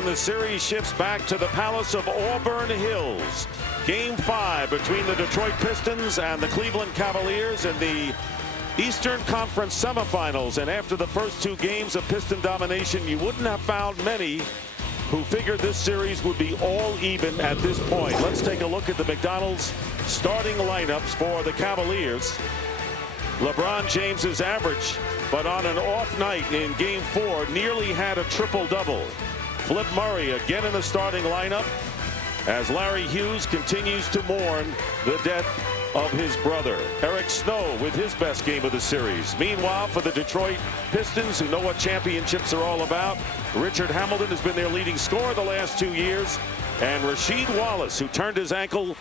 And the series shifts back to the Palace of Auburn Hills. Game 5 between the Detroit Pistons and the Cleveland Cavaliers in the Eastern Conference semifinals. And after the first 2 games of Piston domination, you wouldn't have found many who figured this series would be all even at this point. Let's take a look at the McDonald's starting lineups for the Cavaliers. LeBron James's average, but on an off night in Game 4, nearly had a triple-double. Flip Murray again in the starting lineup as Larry Hughes continues to mourn the death of his brother. Eric Snow with his best game of the series. Meanwhile, for the Detroit Pistons, who know what championships are all about, Richard Hamilton has been their leading scorer the last 2 years, and Rasheed Wallace, who turned his ankle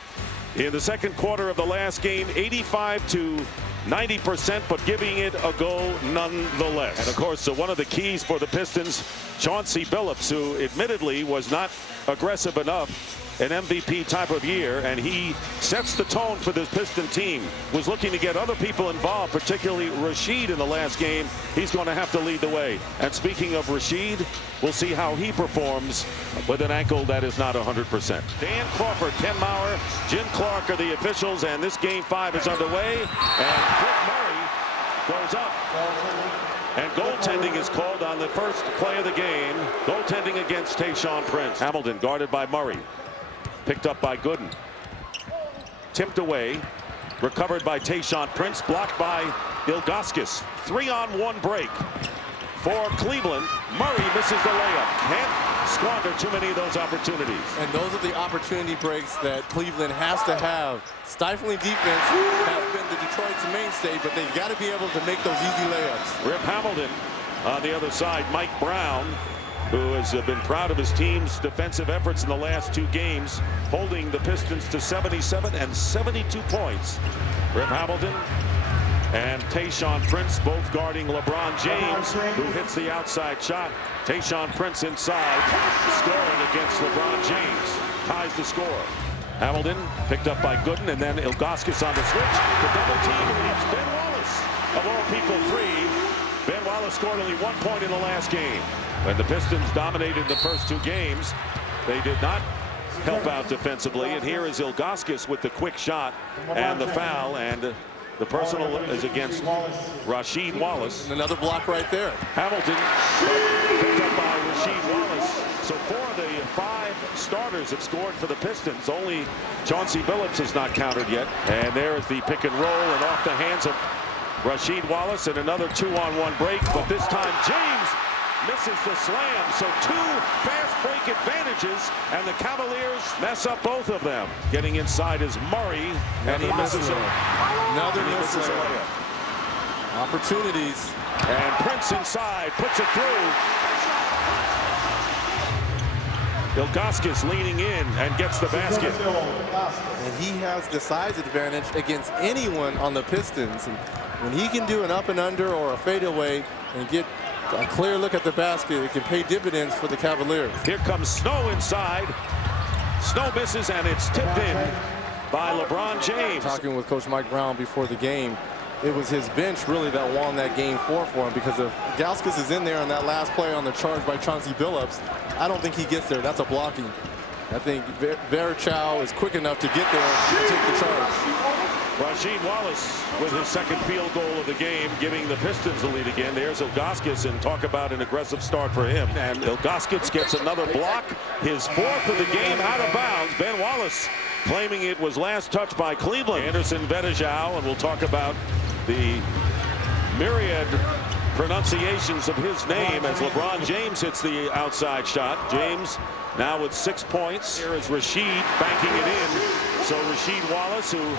in the second quarter of the last game, 85 to 90%, but giving it a go nonetheless. And of course, one of the keys for the Pistons, Chauncey Billups, who admittedly was not aggressive enough an MVP type of year, and he sets the tone for this Piston team. Was looking to get other people involved, particularly Rasheed in the last game. He's going to have to lead the way. And speaking of Rasheed, we'll see how he performs with an ankle that is not 100%. Dan Crawford, Ken Maurer, Jim Clark are the officials, and this Game 5 is underway. And Flip Murray goes up. And goaltending is called on the first play of the game. Goaltending against Tayshaun Prince. Hamilton guarded by Murray. Picked up by Gooden. Tipped away. Recovered by Tayshaun Prince. Blocked by Ilgauskas. 3-on-1 break for Cleveland. Murray misses the layup. Can't squander too many of those opportunities. And those are the opportunity breaks that Cleveland has to have. Stifling defense has been the Detroit's mainstay, but they've got to be able to make those easy layups. Rip Hamilton on the other side. Mike Brown, who has been proud of his team's defensive efforts in the last 2 games, holding the Pistons to 77 and 72 points. Rip Hamilton and Tayshaun Prince both guarding LeBron James, who hits the outside shot. Tayshaun Prince inside, scoring against LeBron James. Ties the score. Hamilton picked up by Gooden, and then Ilgauskas on the switch. The double team leaves Ben Wallace, of all people, 3. Ben Wallace scored only 1 point in the last game. When the Pistons dominated the first 2 games, they did not help out defensively. And here is Ilgauskas with the quick shot and the foul. And the personal is against Rasheed Wallace. And another block right there. Hamilton picked up by Rasheed Wallace. So 4 of the 5 starters have scored for the Pistons. Only Chauncey Billups has not countered yet. And there is the pick and roll, and off the hands of Rasheed Wallace, and another 2-on-1 break. But this time James misses the slam. So 2 fast break advantages, and the Cavaliers mess up both of them. Getting inside is Murray, and he misses it. Another layup. Opportunities. And Prince inside, puts it through. Ilgauskas leaning in and gets the basket. And he has the size advantage against anyone on the Pistons. And when he can do an up and under or a fadeaway and get a clear look at the basket, it can pay dividends for the Cavaliers. Here comes Snow inside. Snow misses, and it's tipped in by LeBron James. Talking with Coach Mike Brown before the game, it was his bench really that won that Game 4 for him, because if Ilgauskas is in there on that last play on the charge by Chauncey Billups, I don't think he gets there. That's a blocking. I think Verichow is quick enough to get there and take the charge. Rasheed Wallace with his second field goal of the game, giving the Pistons the lead again. There's Ilgauskas, and talk about an aggressive start for him. And Ilgauskas gets another block, his 4th of the game, out of bounds. Ben Wallace claiming it was last touched by Cleveland. Anderson VintageDawkins, and we'll talk about the myriad pronunciations of his name as LeBron James hits the outside shot. James now with 6 points. Here is Rasheed banking it in. So Rasheed Wallace, who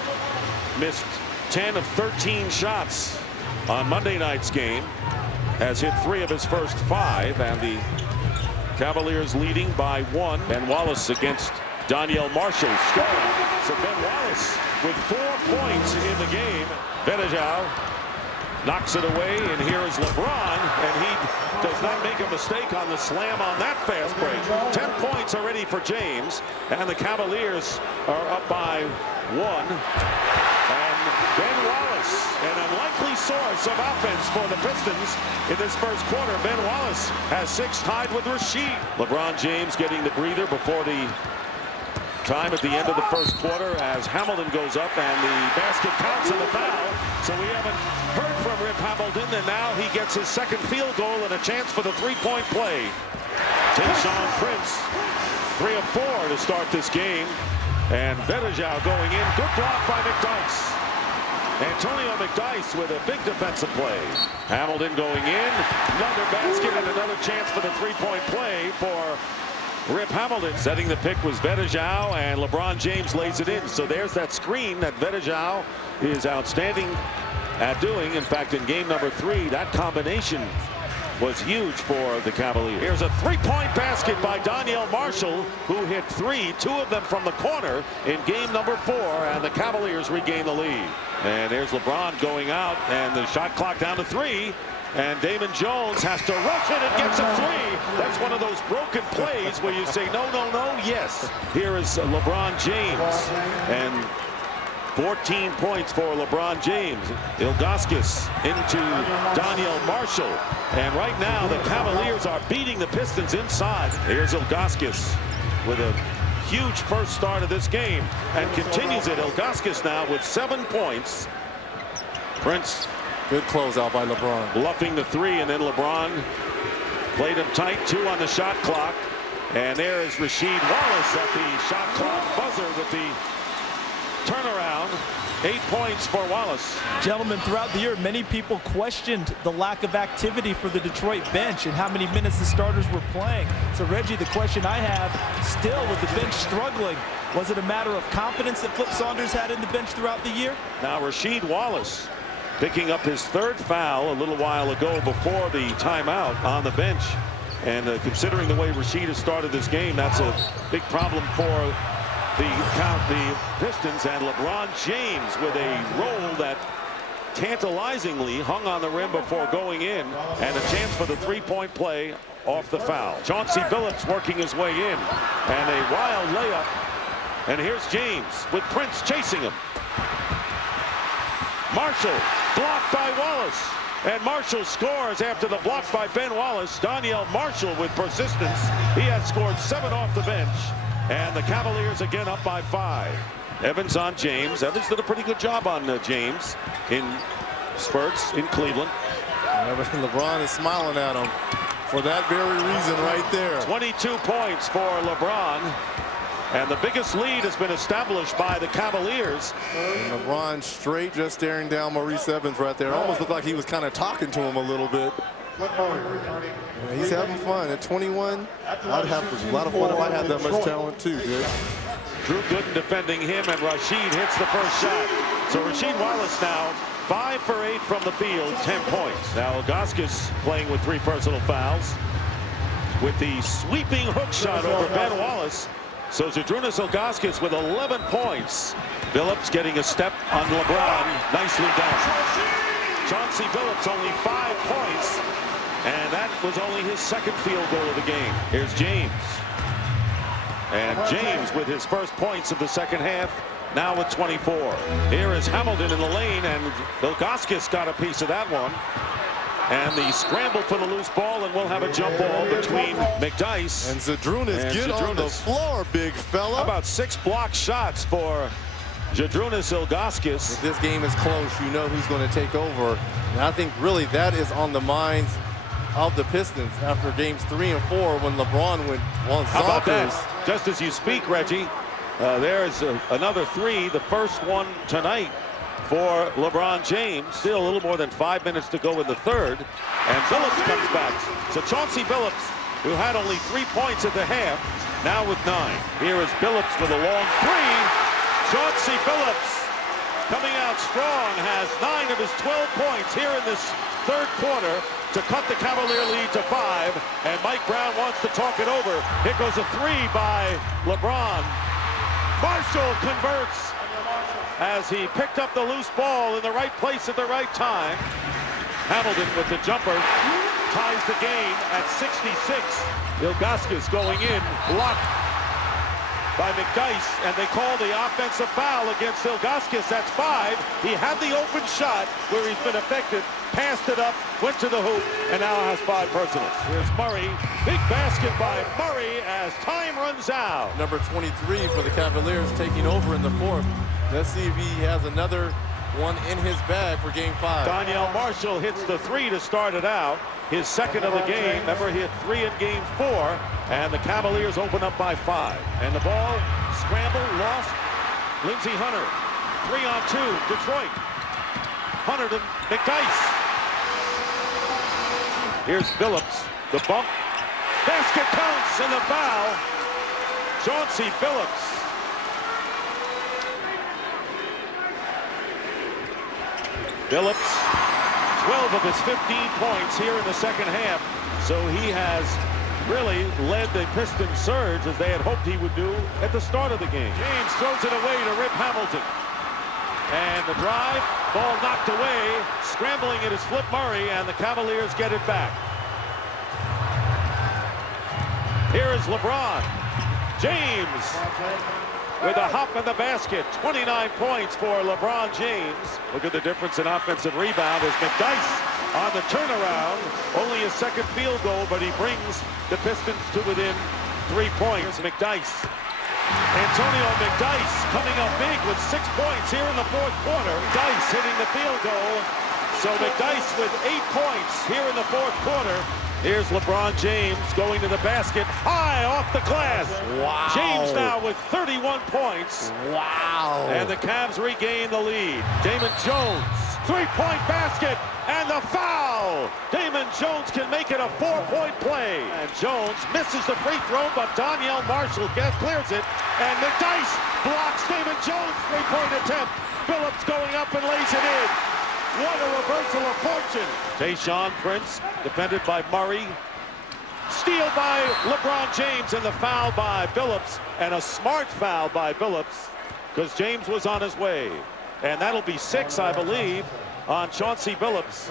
missed 10 of 13 shots on Monday night's game, has hit 3 of his first 5, and the Cavaliers leading by 1. Ben Wallace against Daniel Marshall scoring. So Ben Wallace with 4 points in the game. VintageDawkins knocks it away, and here is LeBron, and he does not make a mistake on the slam on that fast break. 10 points already for James, and the Cavaliers are up by 1. And Ben Wallace, an unlikely source of offense for the Pistons in this first quarter. Ben Wallace has 6, tied with Rasheed. LeBron James getting the breather before the time at the end of the first quarter as Hamilton goes up and the basket counts in the foul. So we haven't heard from Rip Hamilton, and now he gets his second field goal and a chance for the three-point play. Tayshaun Prince, 3 of 4 to start this game. And VintageDawkins going in. Good block by McDyess. Antonio McDyess with a big defensive play. Hamilton going in. Another basket and another chance for the three-point play for Rip Hamilton. Setting the pick was VintageDawkins, and LeBron James lays it in. So there's that screen that VintageDawkins is outstanding at doing. In fact, in game number 3, that combination was huge for the Cavaliers. Here's a three-point basket by Donyell Marshall, who hit 3, 2 of them from the corner in game number 4, and the Cavaliers regain the lead. And there's LeBron going out, and the shot clock down to 3. And Damon Jones has to rush it and gets a 3. That's one of those broken plays where you say no, no, no, yes. Here is LeBron James, and 14 points for LeBron James. Ilgauskas into Donyell Marshall. And right now the Cavaliers are beating the Pistons inside. Here's Ilgauskas with a huge first start of this game and continues it. Ilgauskas now with 7 points. Prince. Good closeout by LeBron. Bluffing the 3, and then LeBron played him tight. 2 on the shot clock. And there is Rasheed Wallace at the shot clock buzzer with the turnaround. 8 points for Wallace. Gentlemen, throughout the year, many people questioned the lack of activity for the Detroit bench and how many minutes the starters were playing. So, Reggie, the question I have, still with the bench struggling, was it a matter of confidence that Flip Saunders had in the bench throughout the year? Now Rasheed Wallace picking up his 3rd foul a little while ago before the timeout on the bench. And considering the way Rasheed has started this game, that's a big problem for the Pistons. And LeBron James with a roll that tantalizingly hung on the rim before going in, and a chance for the three-point play off the foul. Chauncey Billups working his way in, and a wild layup. And here's James with Prince chasing him. Marshall blocked by Wallace, and Marshall scores after the block by Ben Wallace. Donyell Marshall with persistence. He has scored 7 off the bench, and the Cavaliers again up by 5. Evans on James. Evans did a pretty good job on James in spurts in Cleveland. LeBron is smiling at him for that very reason right there. 22 points for LeBron. And the biggest lead has been established by the Cavaliers. And LeBron straight just staring down Maurice Evans right there. Almost looked like he was kind of talking to him a little bit. Yeah, he's having fun. At 21, I'd have a lot of fun if I had that much talent too, dude. Drew Gooden defending him, and Rasheed hits the first shot. So Rasheed Wallace now 5 for 8 from the field, 10 points. Now Ilgauskas playing with 3 personal fouls with the sweeping hook shot over Ben Wallace. So Zydrunas Ilgauskas with 11 points. Billups getting a step on LeBron. Nicely done. Chauncey Billups only 5 points. And that was only his 2nd field goal of the game. Here's James. And James with his first points of the 2nd half. Now with 24. Here is Hamilton in the lane, and Ilgauskas got a piece of that one. And the scramble for the loose ball, and we'll have a jump ball between McDyess and Zydrunas. Get on the floor, big fella. How about 6 block shots for Zydrunas Ilgauskas? If this game is close, you know who's going to take over. And I think really that is on the minds of the Pistons after games 3 and 4 when LeBron went on zonkers. How about that? Just as you speak, Reggie, there's another 3, the first one tonight for LeBron James. Still a little more than 5 minutes to go in the 3rd. And Billups comes back. So Chauncey Billups, who had only 3 points at the half, now with 9. Here is Billups with a long 3. Chauncey Billups coming out strong, has 9 of his 12 points here in this 3rd quarter to cut the Cavalier lead to 5. And Mike Brown wants to talk it over. Here goes a 3 by LeBron. Marshall converts as he picked up the loose ball in the right place at the right time. Hamilton with the jumper ties the game at 66. Ilgauskas going in, blocked by McDyess, and they call the offensive foul against Ilgauskas. That's 5. He had the open shot where he's been effective, passed it up, went to the hoop, and now has 5 personals. Here's Murray. Big basket by Murray as time runs out. Number 23 for the Cavaliers taking over in the 4th. Let's see if he has another one in his bag for game 5. Donyell Marshall hits the 3 to start it out. His second of the game. Remember, he hit 3 in game 4, and the Cavaliers open up by 5. And the ball scrambled, lost. Lindsey Hunter, 3-on-2, Detroit. Hunter to McDyess. Here's Phillips, the bump. Basket counts and the foul. Chauncey Billups. Billups, 12 of his 15 points here in the second half. So he has really led the Pistons surge as they had hoped he would do at the start of the game. James throws it away to Rip Hamilton. And the drive, ball knocked away. Scrambling it is Flip Murray, and the Cavaliers get it back. Here is LeBron. James with a hop in the basket. 29 points for LeBron James. Look at the difference in offensive rebound as McDyess on the turnaround. Only his second field goal, but he brings the Pistons to within 3 points. McDyess. Antonio McDyess coming up big with 6 points here in the 4th quarter. McDyess hitting the field goal. So McDyess with 8 points here in the 4th quarter. Here's LeBron James going to the basket, high off the glass. Wow. James now with 31 points. Wow. And the Cavs regain the lead. Damon Jones, 3-point basket, and the foul. Damon Jones can make it a 4-point play. And Jones misses the free throw, but Donyell Marshall clears it. And McDyess blocks Damon Jones' 3-point attempt. Billups going up and lays it in. What a reversal of fortune. Tayshaun Prince, defended by Murray. Steal by LeBron James, and the foul by Billups. And a smart foul by Billups, because James was on his way. And that'll be 6, I believe, on Chauncey Billups.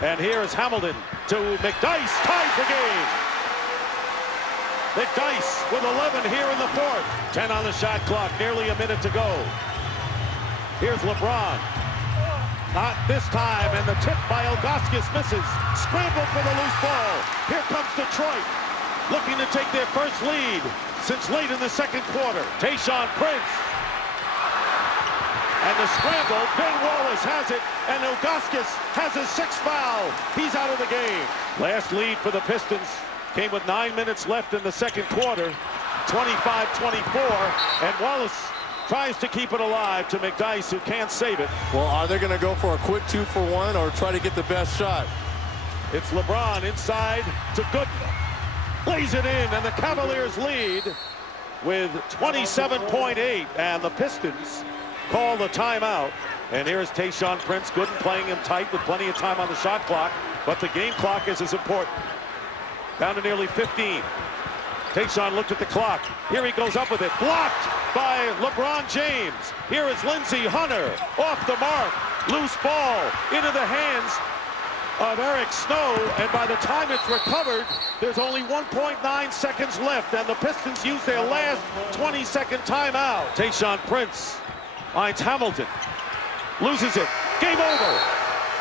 And here is Hamilton to McDyess, ties the game. McDyess with 11 here in the 4th. 10 on the shot clock, nearly a minute to go. Here's LeBron. Not this time, and the tip by Ilgauskas misses. Scramble for the loose ball. Here comes Detroit, looking to take their first lead since late in the 2nd quarter. Tayshaun Prince. And the scramble, Ben Wallace has it, and Ilgauskas has his 6th foul. He's out of the game. Last lead for the Pistons came with 9 minutes left in the 2nd quarter. 25-24, and Wallace tries to keep it alive to McDyess, who can't save it. Well, are they going to go for a quick 2-for-1 or try to get the best shot? It's LeBron inside to Gooden. Lays it in, and the Cavaliers lead with 27.8, and the Pistons call the timeout. And here's Tayshaun Prince. Gooden playing him tight with plenty of time on the shot clock, but the game clock is as important. Down to nearly 15. Tayshaun looked at the clock. Here he goes up with it. Blocked by LeBron James. Here is Lindsey Hunter. Off the mark. Loose ball into the hands of Eric Snow. And by the time it's recovered, there's only 1.9 seconds left. And the Pistons use their last 20-second timeout. Tayshaun Prince finds Hamilton. Loses it. Game over.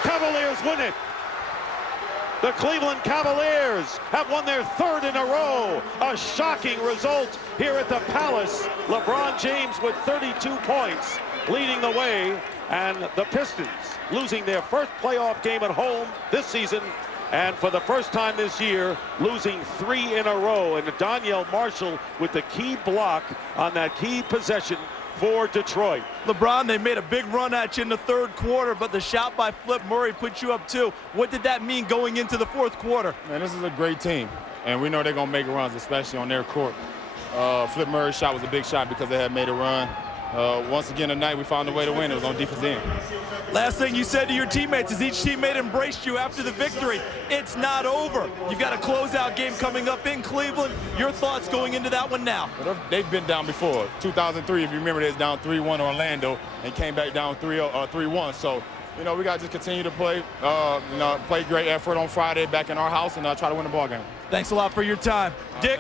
Cavaliers win it. The Cleveland Cavaliers have won their 3rd in a row. A shocking result here at the Palace. LeBron James with 32 points leading the way, and the Pistons losing their first playoff game at home this season, and for the first time this year, losing 3 in a row. And Donyell Marshall with the key block on that key possession for Detroit. LeBron, they made a big run at you in the 3rd quarter, but the shot by Flip Murray put you up 2. What did that mean going into the 4th quarter? Man, this is a great team, and we know they're going to make runs, especially on their court. Flip Murray's shot was a big shot because they had made a run. Once again tonight, we found a way to win. It was on defense end. Last thing you said to your teammates is each teammate embraced you after the victory. It's not over. You've got a closeout game coming up in Cleveland. Your thoughts going into that one now? They've been down before. 2003, if you remember, they was down 3-1 Orlando and came back down 3-1. So, you know, we got to just continue to play, play great effort on Friday back in our house and try to win the ball game. Thanks a lot for your time. Dick.